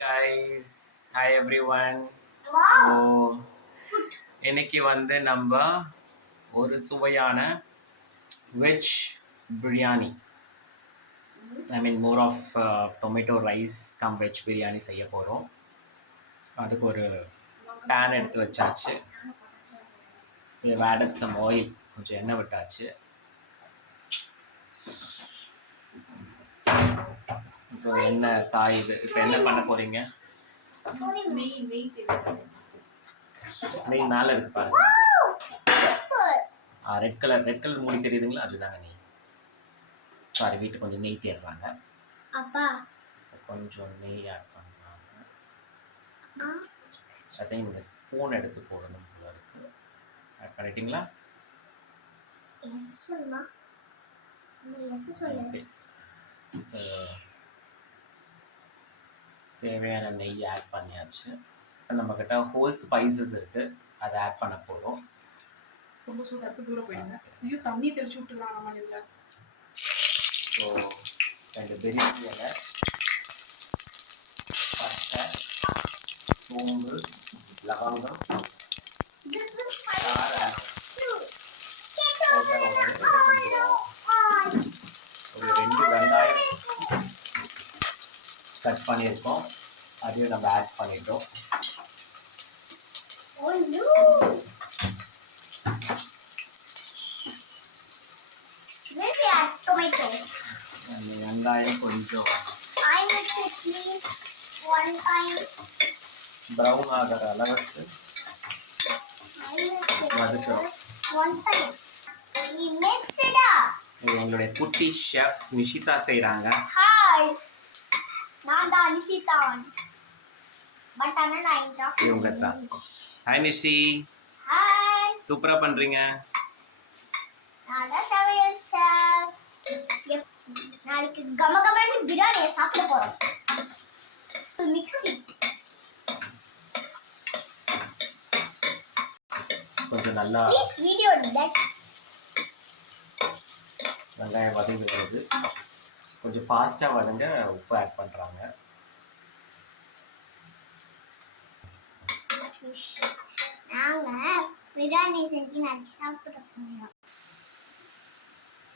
guys, hi everyone. So இன்னைக்கு நம்ம ஒரு சுவையான veg biryani, I mean more of tomato rice cum veg biryani செய்ய போகிறோம். அதுக்கு ஒரு பேன் எடுத்து வச்சாச்சு. இது ஆடட் சம் ஆயில், கொஞ்சம் எண்ணெய் விட்டாச்சு. இப்போ எண்ணெய் காயுது. இப்போ என்ன பண்ண போறீங்க? நெய் மேலே இருக்கு பாருங்க. ரெட் கலர் மூடி தெரியுதுங்களா? அதுதாங்க நெய். சாரி, வீட்டு கொஞ்சம் நெய் தேடுறாங்க. கொஞ்சம் நெய் ஆட் பண்ணுறாங்க. அதை இந்த ஸ்பூன் எடுத்து போடணும் போல இருக்கு. ஆட் பண்ணிட்டீங்களா? தேவையான நெய் ஆட் பண்ணியாச்சு. நம்ம கிட்ட ஹோல் ஸ்பைசஸ் இருக்கு, அதை ஆட் பண்ண போறோம். ரொம்ப சூடா இருக்கு, தூர போயிடுங்க. ஐயோ, தண்ணி தெளிச்சு விட்டுலாம் நம்ம இதுல. ஸோ 2 பிரியாணி இலை, பட்டை, சோம்பு, லவங்கம், ஒரு 2 வெங்காயம் கட் பண்ணியிருக்கோம், அதையும் நம்ம ஆட் பண்ணிட்டோம். வெங்காயம் கொஞ்சம் ப்ரௌன் ஆகிற அளவுக்கு வதக்குறோம். இது எங்களுடைய குட்டி ஷெஃப் நிஷிதா செய்றாங்க. இவங்க தான். ஹாய் நிஷி. சூப்பரா பண்றீங்க. நாளைக்கு கமகமன்னு பிரியாணியை சாப்பிட போறோம். மிக்ஸி கொஞ்சம் நல்லா வீடியோ வெங்காயம் வதங்கி வருது. கொஞ்சம் ஃபாஸ்டா வதங்க உப்பு ஆட் பண்றாங்க. நாங்க பிரியாணி செஞ்சு நான் சாப்பிட போறோம்.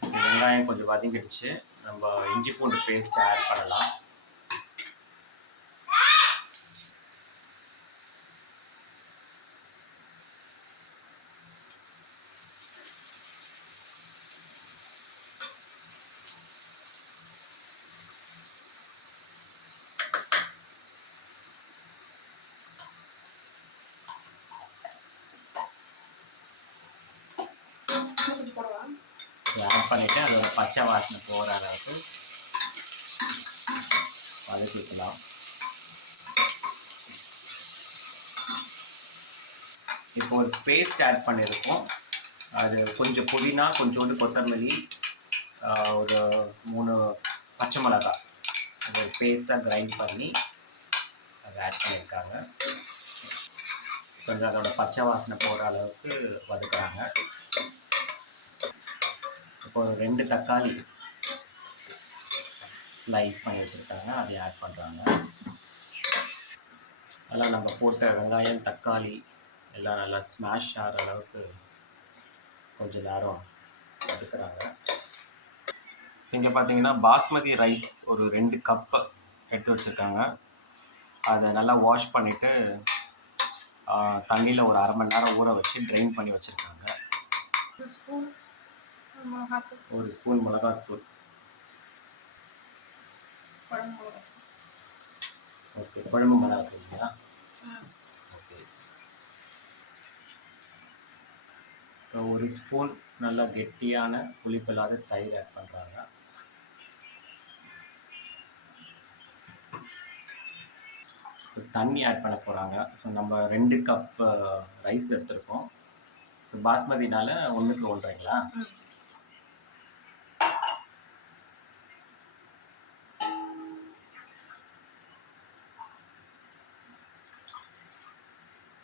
வெங்காயம் கொஞ்சம் வதங்கிடுச்சு. நம்ம இஞ்சி பூண்டு பேஸ்ட் ஆட் பண்ணலாம். ஆட் பண்ணிட்டு அதோட பச்சை வாசனை போகிற அளவுக்கு வதக்கிக்கலாம். இப்போ ஒரு பேஸ்ட் ஆட் பண்ணியிருக்கோம். அது கொஞ்சம் புதினா, கொஞ்சோண்டு கொத்தமல்லி, ஒரு 3 பச்சை மிளகாய், ஒரு பேஸ்ட்டாக கிரைண்ட் பண்ணி அதை ஆட் பண்ணியிருக்காங்க. கொஞ்சம் அதோட பச்சை வாசனை போகிற அளவுக்கு வதக்குறாங்க. இப்போ 2 தக்காளி ஸ்லைஸ் பண்ணி வச்சுருக்காங்க, அதை ஆட் பண்ணுறாங்க. நல்லா நம்ம போட்ட வெங்காயம், தக்காளி எல்லாம் நல்லா ஸ்மாஷ் ஆகிற அளவுக்கு கொஞ்சம் நேரம் வதக்குறாங்க. இங்கே பார்த்தீங்கன்னா பாஸ்மதி ரைஸ் ஒரு 2 கப்பு எடுத்து வச்சுருக்காங்க. அதை நல்லா வாஷ் பண்ணிவிட்டு தண்ணியில் ஒரு 1/2 மணி நேரம் ஊற வச்சு ட்ரைன் பண்ணி வச்சுருக்காங்க. ஒரு ஸ்பூன் மிளகாத்தூள். ஓகே, குழம்பு மிளகாத்தூள் இல்லையா? ஓகே. ஒரு ஸ்பூன் நல்லா கெட்டியான புளிப்பில்லாத தயிர் ஆட் பண்ணுறாங்க. தண்ணி ஆட் பண்ண போகிறாங்க. ஸோ நம்ம 2 கப் ரைஸ் எடுத்துருக்கோம். ஸோ பாஸ்மதினால 1க்கு 1.5ங்களா?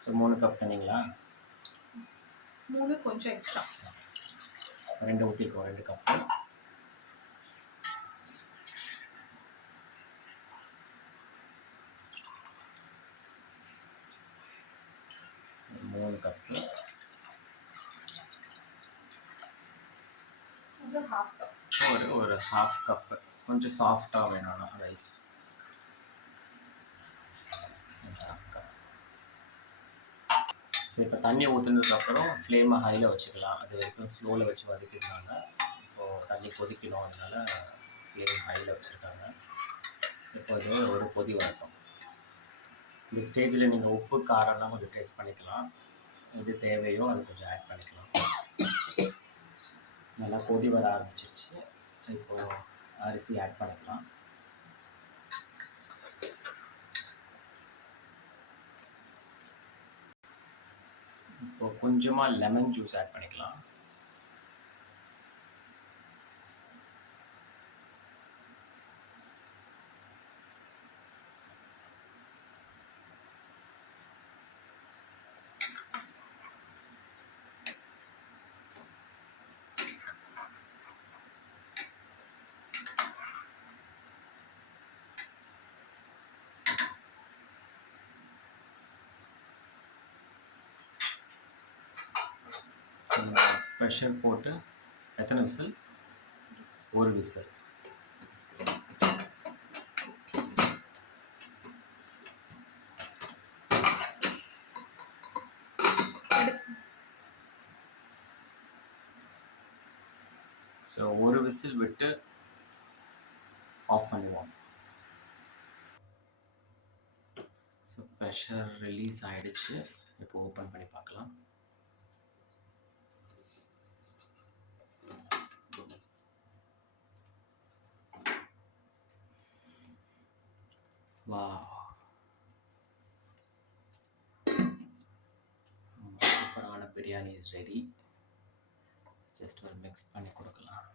ஸோ 3 கப் தண்ணிங்களா? 3 கொஞ்சம் எக்ஸ்ட்ரா. 2 ஊற்றிருக்கோம், 2 கப்பு. 1 கப்பு. அப்புறம் ஹாஃப் கப். ஒரு ஹாஃப் கப்பு. கொஞ்சம் சாஃப்டாக வேணும்னா ரைஸ். ஸோ இப்போ தண்ணி ஊற்றுனதுக்கப்புறம் ஃப்ளேமை ஹையில் வச்சுக்கலாம். அது வரைக்கும் ஸ்லோவில் வச்சு வதக்கிடுறாங்க. இப்போது தண்ணி கொதிக்கணும், அதனால ஃப்ளேம் ஹையில் வச்சுருக்காங்க. இப்போ அது ஒரு கொதி வரட்டும். இந்த ஸ்டேஜில் நீங்கள் உப்பு காரம்லாம் கொஞ்சம் டேஸ்ட் பண்ணிக்கலாம். எது தேவையோ அது கொஞ்சம் ஆட் பண்ணிக்கலாம். நல்லா கொதி வர ஆரம்பிச்சிருச்சு. இப்போது அரிசி ஆட் பண்ணிக்கலாம். இப்போ கொஞ்சமாக லெமன் ஜூஸ் ஆட் பண்ணிக்கலாம். ப்ரெஷர் போட்டு எத்தனை விசில்? ஒரு விசில். ஸோ ஒரு விசில் விட்டு ஆஃப் பண்ணுவோம். ஸோ ப்ரெஷர் ரிலீஸ் ஆகிடுச்சு. இப்போ ஓப்பன் பண்ணி பார்க்கலாம். வா, சூப்பரான பிரியாணி இஸ் ரெடி. ஜஸ்ட் ஒரு மிக்ஸ் பண்ணி கொடுக்கலாம்.